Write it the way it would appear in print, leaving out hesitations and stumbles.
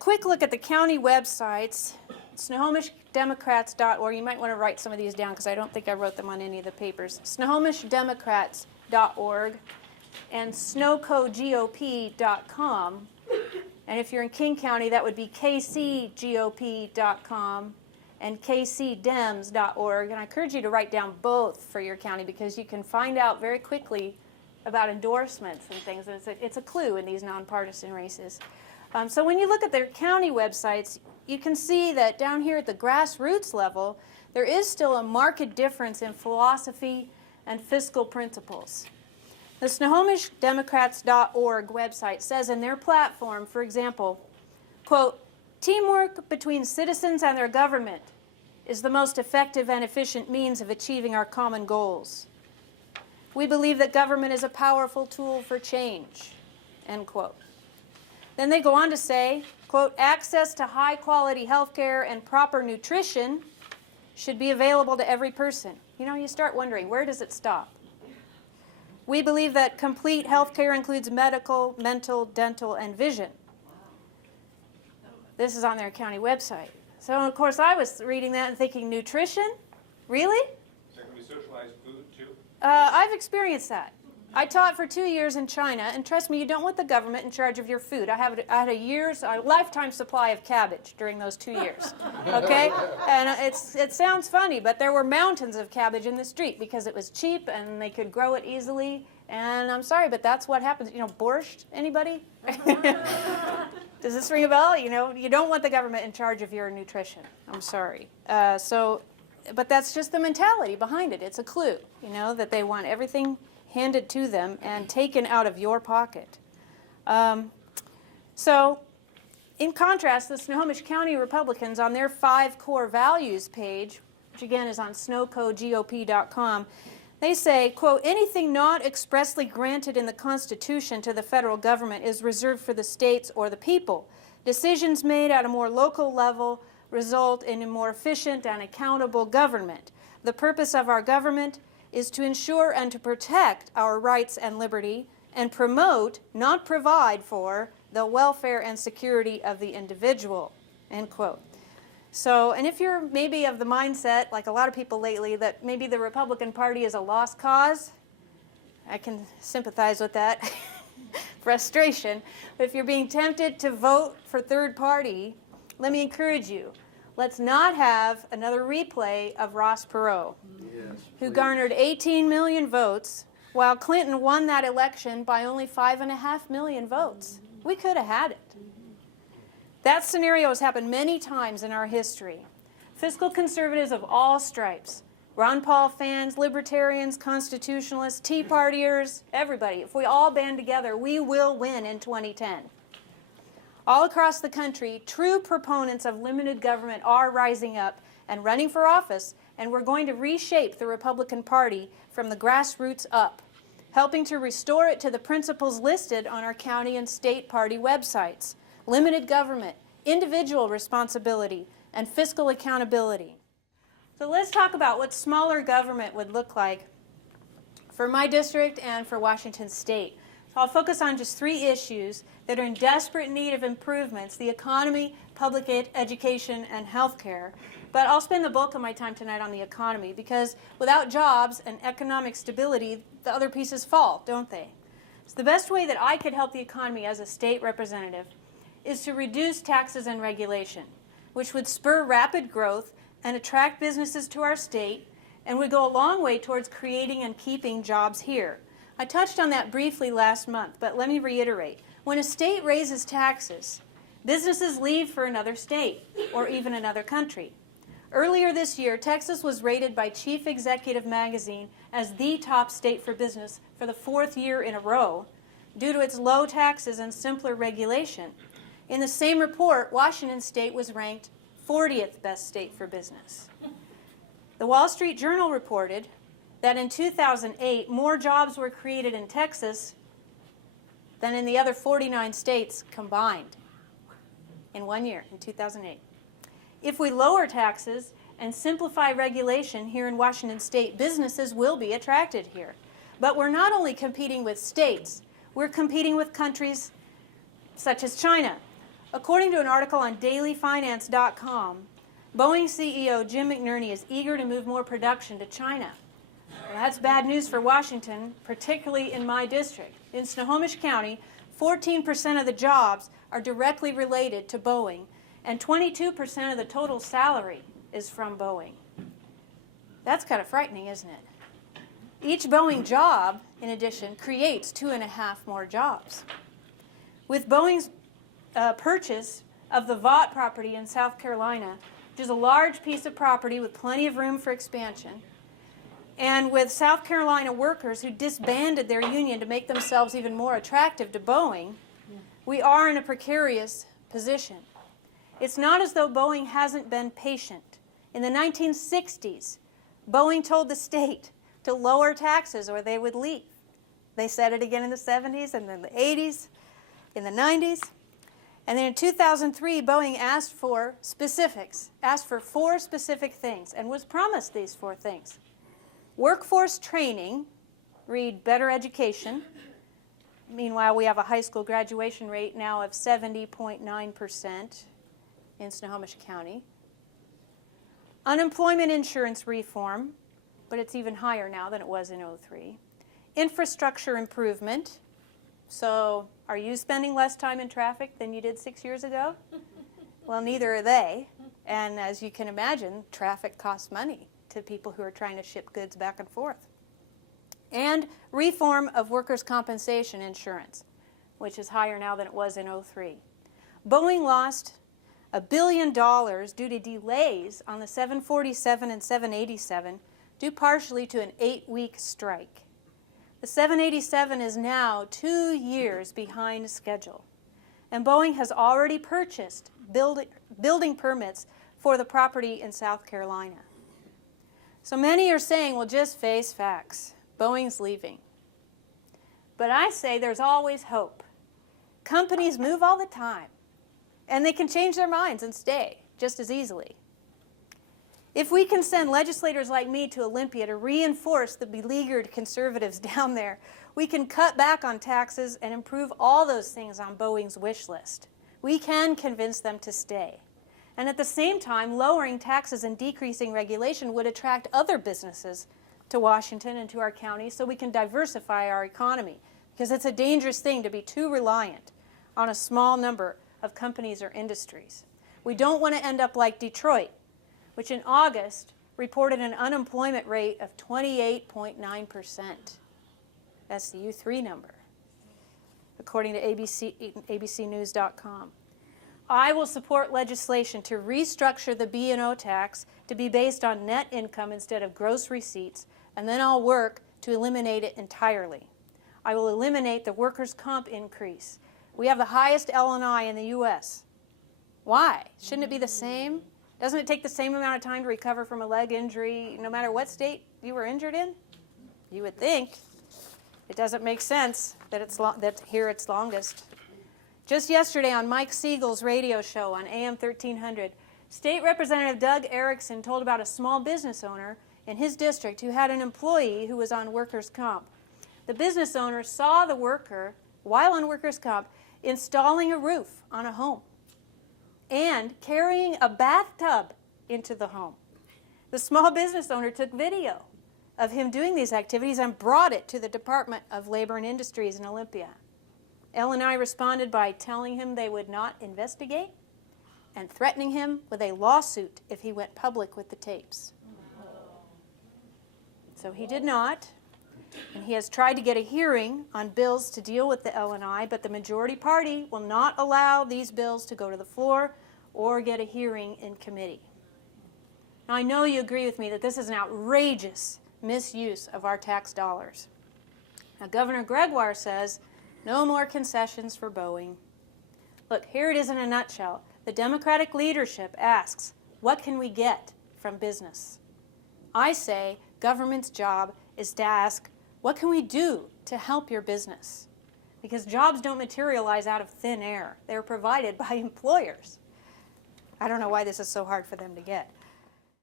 quick look at the county websites, SnohomishDemocrats.org. You might want to write some of these down because I don't think I wrote them on any of the papers. SnohomishDemocrats.org and SnocoGOP.com. And if you're in King County, that would be KCGOP.com and KCDems.org. And I encourage you to write down both for your county because you can find out very quickly about endorsements and things. And it's a clue in these nonpartisan races. So when you look at their county websites, you can see that down here at the grassroots level, there is still a marked difference in philosophy and fiscal principles. The SnohomishDemocrats.org website says in their platform, for example, quote, "Teamwork between citizens and their government is the most effective and efficient means of achieving our common goals. We believe that government is a powerful tool for change," end quote. Then they go on to say, quote, "Access to high-quality health care and proper nutrition should be available to every person." You know, you start wondering, where does it stop? "We believe that complete health care includes medical, mental, dental, and vision." This is on their county website. So, of course, I was reading that and thinking, nutrition? Really? Is there going to be socialized food, too? I've experienced that. I taught for 2 years in China, and trust me, you don't want the government in charge of your food. I had a lifetime supply of cabbage during those 2 years, okay? And it sounds funny, but there were mountains of cabbage in the street because it was cheap and they could grow it easily. And I'm sorry, but that's what happens. You know, borscht, anybody? Does this ring a bell? You know, you don't want the government in charge of your nutrition. I'm sorry. But that's just the mentality behind it. It's a clue, you know, that they want everything handed to them and taken out of your pocket. So, in contrast, the Snohomish County Republicans on their 5 core values page, which again is on snowcogop.com, they say, quote, "Anything not expressly granted in the Constitution to the federal government is reserved for the states or the people. Decisions made at a more local level result in a more efficient and accountable government. The purpose of our government is to ensure and to protect our rights and liberty and promote, not provide for, the welfare and security of the individual," end quote. So, and if you're maybe of the mindset, like a lot of people lately, that maybe the Republican Party is a lost cause, I can sympathize with that frustration. But if you're being tempted to vote for third party, let me encourage you. Let's not have another replay of Ross Perot, who garnered 18 million votes, while Clinton won that election by only 5.5 million votes. We could have had it. That scenario has happened many times in our history. Fiscal conservatives of all stripes, Ron Paul fans, libertarians, constitutionalists, Tea Partiers, everybody, if we all band together, we will win in 2010. All across the country, true proponents of limited government are rising up and running for office, and we're going to reshape the Republican Party from the grassroots up, helping to restore it to the principles listed on our county and state party websites: limited government, individual responsibility, and fiscal accountability. So let's talk about what smaller government would look like for my district and for Washington State. So I'll focus on just 3 issues that are in desperate need of improvements: the economy, public education, and health care. But I'll spend the bulk of my time tonight on the economy because without jobs and economic stability, the other pieces fall, don't they? So the best way that I could help the economy as a state representative is to reduce taxes and regulation, which would spur rapid growth and attract businesses to our state and would go a long way towards creating and keeping jobs here. I touched on that briefly last month, but let me reiterate. When a state raises taxes, businesses leave for another state or even another country. Earlier this year, Texas was rated by Chief Executive Magazine as the top state for business for the 4th year in a row due to its low taxes and simpler regulation. In the same report, Washington State was ranked 40th best state for business. The Wall Street Journal reported that in 2008, more jobs were created in Texas than in the other 49 states combined in 1 year, in 2008. If we lower taxes and simplify regulation here in Washington State, businesses will be attracted here. But we're not only competing with states, we're competing with countries such as China, According to an article on dailyfinance.com, Boeing CEO Jim McNerney is eager to move more production to China. Well, that's bad news for Washington, particularly in my district. In Snohomish County, 14% of the jobs are directly related to Boeing, and 22% of the total salary is from Boeing. That's kind of frightening, isn't it? Each Boeing job, in addition, creates 2.5 more jobs. With Boeing's purchase of the Vought property in South Carolina, which is a large piece of property with plenty of room for expansion, and with South Carolina workers who disbanded their union to make themselves even more attractive to Boeing, we are in a precarious position. It's not as though Boeing hasn't been patient. In the 1960s, Boeing told the state to lower taxes or they would leave. They said it again in the 70s and then the 80s, in the 90s. And then in 2003, Boeing asked for specifics, asked for 4 specific things, and was promised these 4 things. Workforce training, read better education. Meanwhile, we have a high school graduation rate now of 70.9% in Snohomish County. Unemployment insurance reform, but it's even higher now than it was in '03. Infrastructure improvement. So are you spending less time in traffic than you did 6 years ago? Well, neither are they. And as you can imagine, traffic costs money to people who are trying to ship goods back and forth. And reform of workers' compensation insurance, which is higher now than it was in '03. Boeing lost $1 billion due to delays on the 747 and 787, due partially to an 8-week strike. The 787 is now 2 years behind schedule, and Boeing has already purchased building permits for the property in South Carolina. So many are saying, well, just face facts. Boeing's leaving. But I say there's always hope. Companies move all the time, and they can change their minds and stay just as easily. If we can send legislators like me to Olympia to reinforce the beleaguered conservatives down there, we can cut back on taxes and improve all those things on Boeing's wish list. We can convince them to stay. And at the same time, lowering taxes and decreasing regulation would attract other businesses to Washington and to our county so we can diversify our economy, because it's a dangerous thing to be too reliant on a small number of companies or industries. We don't want to end up like Detroit, which in August reported an unemployment rate of 28.9%. That's the U3 number, according to abcnews.com. I will support legislation to restructure the B&O tax to be based on net income instead of gross receipts, and then I'll work to eliminate it entirely. I will eliminate the workers' comp increase. We have the highest L&I in the U.S. Why? Shouldn't it be the same? Doesn't it take the same amount of time to recover from a leg injury no matter what state you were injured in? You would think. It doesn't make sense that here it's longest. Just yesterday on Mike Siegel's radio show on AM 1300, State Representative Doug Erickson told about a small business owner in his district who had an employee who was on workers' comp. The business owner saw the worker, while on workers' comp, installing a roof on a home and carrying a bathtub into the home. The small business owner took video of him doing these activities and brought it to the Department of Labor and Industries in Olympia. L&I responded by telling him they would not investigate and threatening him with a lawsuit if he went public with the tapes. So he did not, and he has tried to get a hearing on bills to deal with the L&I, but the majority party will not allow these bills to go to the floor or get a hearing in committee. Now, I know you agree with me that this is an outrageous misuse of our tax dollars. Now, Governor Gregoire says, no more concessions for Boeing. Look, here it is in a nutshell. The Democratic leadership asks, what can we get from business? I say government's job is to ask, what can we do to help your business? Because jobs don't materialize out of thin air. They're provided by employers. I don't know why this is so hard for them to get.